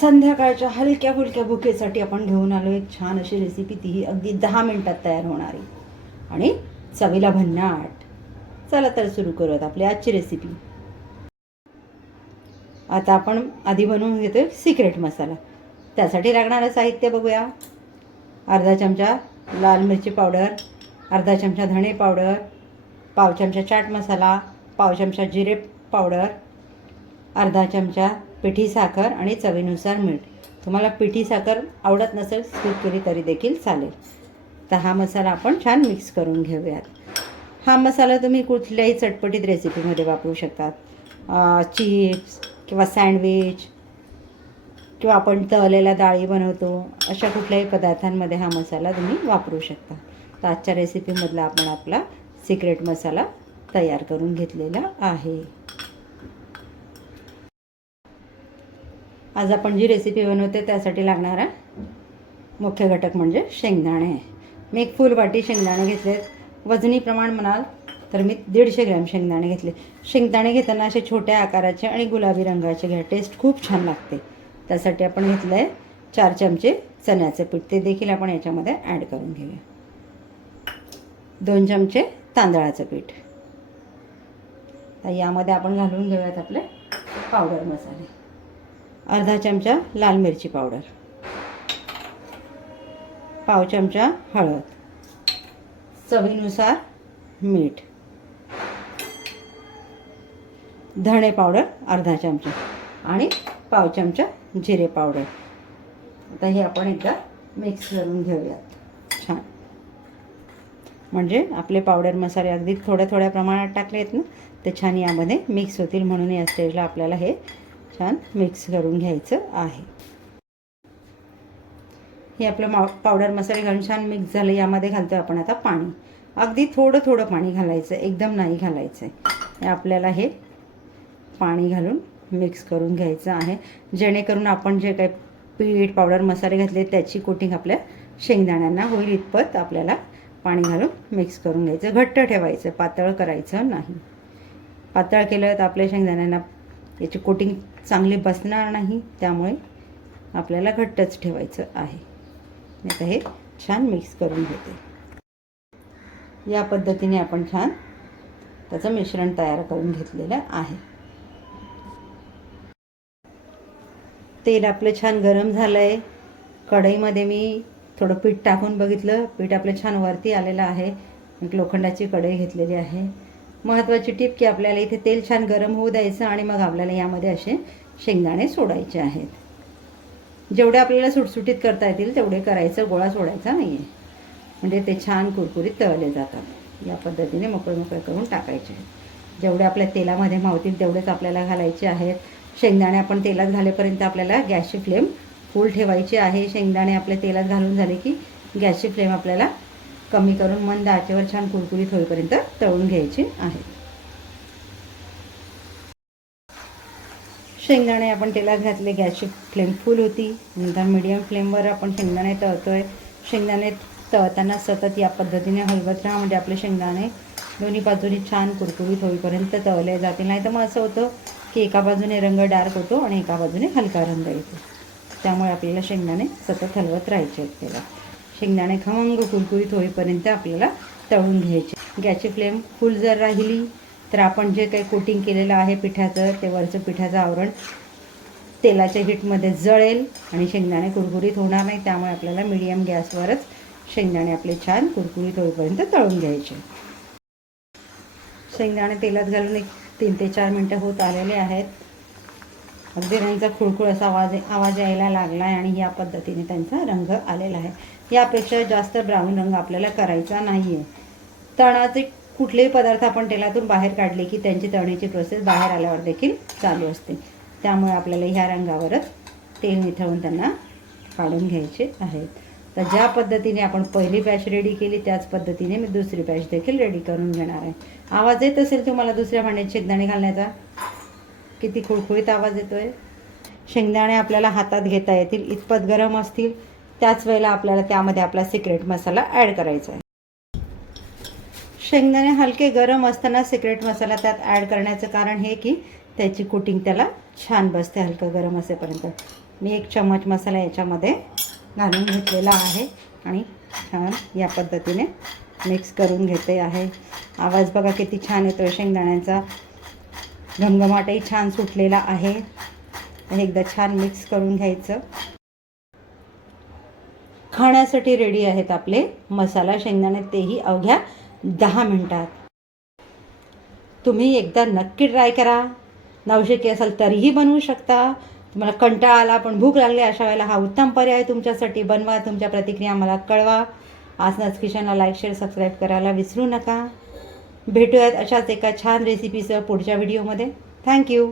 संध्याकाळच्या हलक्या फुलक्या भुकेसाठी आपण घेऊन आलो एक छान अशी रेसिपी, तीही अगदी 10 मिनिटात तयार होणारी आणि चवीला भन्नाट. चला तर सुरू करूयात आपली आजची रेसिपी. आता आपण आधी बनवून घेतोय सिक्रेट मसाला. त्यासाठी लागणारं साहित्य बघूया. अर्धा चमचा लाल मिरची पावडर, अर्धा चमचा धणे पावडर, पाव चमचा चाट मसाला, पाव चमचा जिरे पावडर, अर्धा चमचा पिठी साखर आणि चवीनुसार मीठ. तुम्हाला पिठी साखर आवडत नसेल स्किप केली तरी देखील चालेल. तर हा मसाला आपण छान मिक्स करून घेऊयात. हा मसाला तुम्ही कुठल्याही चटपटीत रेसिपीमध्ये वापरू शकतात. चिप्स किंवा सँडविच किंवा आपण तळलेल्या डाळी बनवतो अशा कुठल्याही पदार्थांमध्ये हा मसाला तुम्ही वापरू शकता. तर आजच्या रेसिपीमधला आपण आपला सिक्रेट मसाला तयार करून घेतलेला आहे. आज आपण जी रेसिपी बनवते त्यासाठी लागणारा मुख्य घटक म्हणजे शेंगदाणे. मी एक फुल वाटी शेंगदाणे घेतलेत. वजनी प्रमाण म्हणाल तर मी 150 ग्रॅम शेंगदाणे घेतले. शेंगदाणे घेताना असे छोट्या आकाराचे आणि गुलाबी रंगाचे घ्या, टेस्ट खूप छान लागते. त्यासाठी आपण घेतलं आहे 4 चमचे चण्याचे पीठ, ते देखील आपण याच्यामध्ये ॲड करून घेऊया. 2 चमचे तांदळाचं पीठ. तर यामध्ये आपण घालून घेऊयात आपले पावडर मसाले. अर्धा चमचा लाल मिरची पावडर, पाव चमचा हळद, चवीनुसार मीठ, धणे पावडर अर्धा चमचा आणि पाव चमचा जिरे पावडर. आता हे आपण एकदा मिक्स करून घेऊयात छान. म्हणजे आपले पावडर मसाले अगदी थोड्या थोड्या प्रमाणात टाकले आहेत ना, ते छान यामध्ये मिक्स होतील. म्हणून या स्टेजला आपल्याला हे छान मिक्स करून घ्यायचं आहे. हे आपलं पावडर मसाले घालून छान मिक्स झालं. यामध्ये घालतोय आपण आता पाणी. अगदी थोडं थोडं पाणी घालायचं, एकदम नाही घालायचं आहे. आपल्याला हे पाणी घालून मिक्स करून घ्यायचं आहे, जेणेकरून आपण जे काही पीठ पावडर मसाले घातले त्याची कोटिंग आपल्या शेंगदाण्यांना होईल इतपत आपल्याला पाणी घालून मिक्स करून घ्यायचं. घट्ट ठेवायचं, पातळ करायचं नाही. पातळ केलं तर आपल्या शेंगदाण्यांना याची कोटिंग चांगली बसणार नाही, त्यामुळे आपल्याला घट्टच ठेवायचं आहे. आता हे छान मिक्स करून घेते. या पद्धतीने आपण छान त्याचं मिश्रण तयार करून घेतलेलं आहे. तेल आपलं छान गरम झालं आहे. कढईमध्ये मी थोडं पीठ टाकून बघितलं, पीठ आपलं छान वरती आलेलं आहे. एक लोखंडाची कढई घेतलेली आहे. महत्त्वाची टिप की आपल्याला इथे तेल छान गरम होऊ द्यायचं आणि मग आपल्याला यामध्ये असे शेंगदाणे सोडायचे आहेत. जेवढे आपल्याला सुटसुटीत करता येतील तेवढे करायचं, गोळा सोडायचा नाही आहे. म्हणजे ते छान कुरकुरीत तळले जातात. या पद्धतीने मोकळे मोकळे करून टाकायचे. जेवढे आपल्या तेलामध्ये मावतील तेवढेच आपल्याला घालायचे आहेत. शेंगदाणे आपण तेलात घालेपर्यंत आपल्याला गॅसची फ्लेम फुल ठेवायची आहे. शेंगदाणे आपल्या तेलात घालून झाले की गॅसची फ्लेम आपल्याला कमी करून मंद आचेवर छान कुरकुरीत होईपर्यंत तळून घ्यायचे आहे. शेंगदाणे आपण तेलात घातले, गॅसची फ्लेम फुल होती. नंतर मीडियम फ्लेमवर आपण शेंगदाणे तळतोय. शेंगदाणे तळताना सतत या पद्धतीने हलवत राहा, म्हणजे आपले शेंगदाणे दोन्ही बाजूनी छान कुरकुरीत होईपर्यंत तळले जातील. नाही तर मग असं होतं की एका बाजूने रंग डार्क होतो आणि एका बाजूने हलका रंग येतो. त्यामुळे आपल्याला शेंगदाणे सतत हलवत राहायचे आहेत. तेला शेंगदाणे खमंग कुरकुरीत होईपर्यंत आपल्याला तळून घ्यायचे. गॅसची फ्लेम फुल जर राहिली तर आपण जे काही कोटिंग केलेलं आहे पिठाचं, ते वरचं पिठाचं आवरण तेलाच्या हीटमध्ये जळेल आणि शेंगदाणे कुरकुरीत होणार नाही. त्यामुळे आपल्याला मीडियम गॅसवरच शेंगदाणे आपले छान कुरकुरीत होईपर्यंत तळून घ्यायचे. शेंगदाणे तेलात घालून एक 3 ते 4 मिनटं होत आलेले आहेत. अगदी त्यांचा खुळखुळ असा आवाज यायला लागला आहे आणि या पद्धतीने त्यांचा रंग आलेला आहे. यापेक्षा जास्त ब्राऊन रंग आपल्याला करायचा नाही आहे. तळणाचे कुठलेही पदार्थ आपण तेलातून बाहेर काढले की त्यांची तळण्याची प्रोसेस बाहेर आल्यावर देखील चालू असते. त्यामुळे आपल्याला ह्या रंगावरच तेल निथळून त्यांना काढून घ्यायचे आहेत. तर ज्या पद्धतीने आपण पहिली बॅच रेडी केली त्याच पद्धतीने मी दुसरी बॅच देखील रेडी करून घेणार आहे. आवाज येत असेल तुम्हाला दुसऱ्या भांड्यात शेंगदाणे घालण्याचा? किती खुळखुळीत आवाज येतोय. शेंगदाणे आपल्याला हातात घेता येतील इतपत गरम असतील. त्याच वेळेला आपल्याला त्यामध्ये आपला सिक्रेट मसाला ॲड करायचा आहे. शेंगदाणे हलके गरम असताना सिक्रेट मसाला त्यात ॲड करण्याचं कारण हे की त्याची कोटिंग त्याला छान बसते हलकं गरम असेपर्यंत. मी 1 चम्मच मसाला याच्यामध्ये घालून घेतलेला आहे आणि छान या पद्धतीने मिक्स करून घेते आहे. आवाज बघा किती छान येतो शेंगदाण्यांचा, घमघमाटही छान सुटलेला आहे. एकदा छान मिक्स करून घ्यायचं. खाण्यासाठी रेडी आहेत आपले मसाला शेंगदाणे, तेही अवघ्या 10 मिनिटात. तुम्ही एकदा नक्की ट्राय करा. नवशिके असाल तरीही बनवू शकता. तुम्हाला कंटाळा आला पण भूक लागली अशा वेळेला हा उत्तम पर्याय तुमच्यासाठी. बनवा, तुमच्या प्रतिक्रिया मला कळवा. आसनास किचनला लाईक, शेअर, सबस्क्राईब करायला विसरू नका. भेटूयात अशाच एका छान रेसिपीसह पुढच्या व्हिडिओमध्ये. थँक्यू.